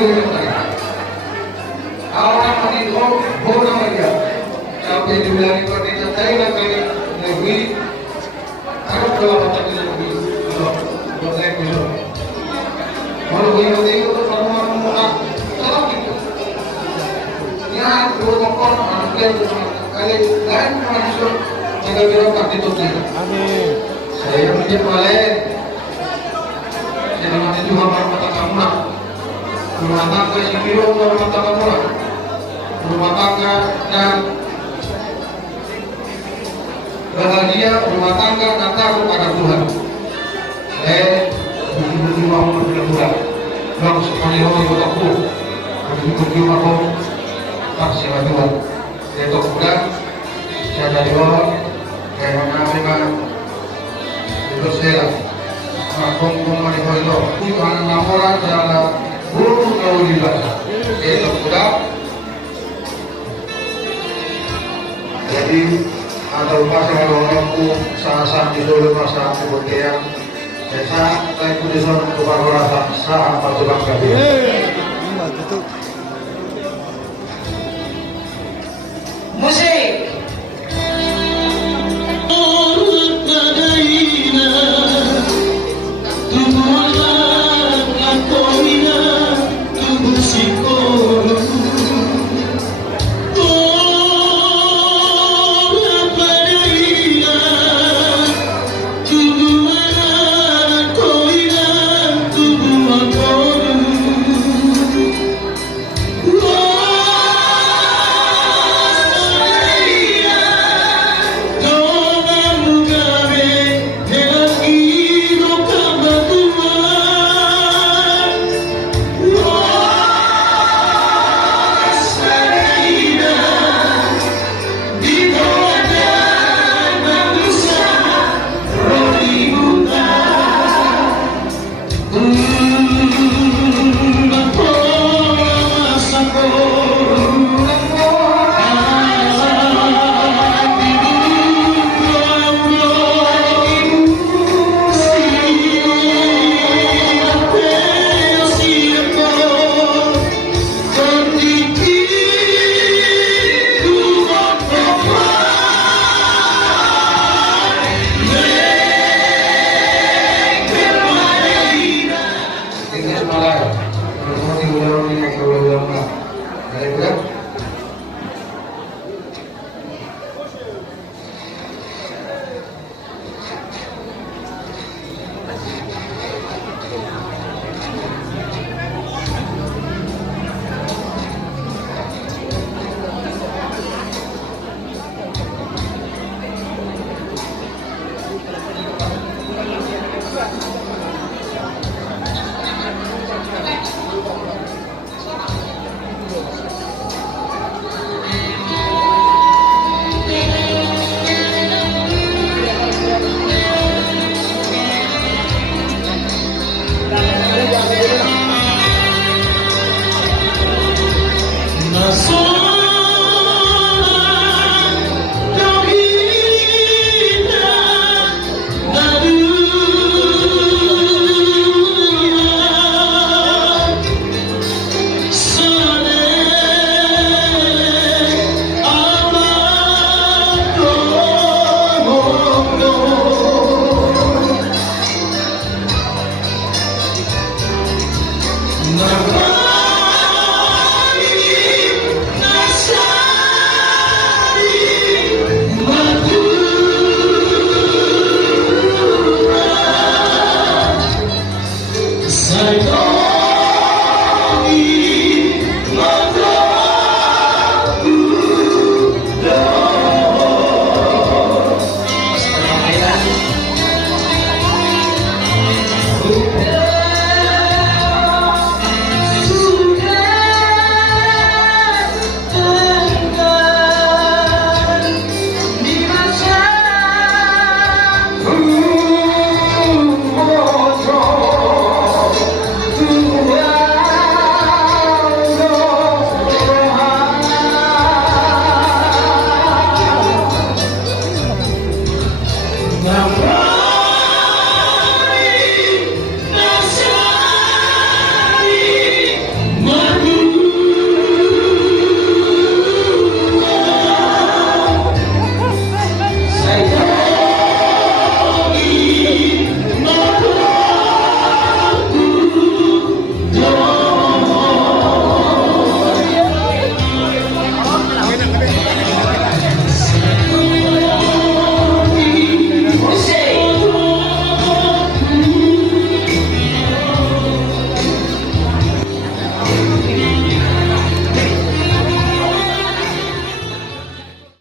boleh mereka. Orang mati bodoh aja. Sampai dibilang itu dicatai lagi lebih. Harus kalau macam itu lebih. Boleh besok. Kalau begini itu semua mudah. Salah gitu. Ya, dua tokoh manusia kali lain manusia jaga bilang tak ditutup. Amin. Saya menjadi balik. Jadi nanti juga rumah tangga, rumah tangga si Biro rumah tangga murah, rumah tangga dan bahagia rumah tangga dan takut akan Tuhan. Bukti-bukti mau berbulan. Bang semuanya mau ikut aku. Bukti-bukti mau tak siapa Tuhan. Dia tak mudah. Saya dari bawah. Kayak mana mereka bersela. Kung manifesto, kung ang namora sa buong kaulilan. Ito mudah. Jadi ada upaya orang ku saat itu masa kemudian saya lain pun disana tukar rasa sah apa sebab kabeh.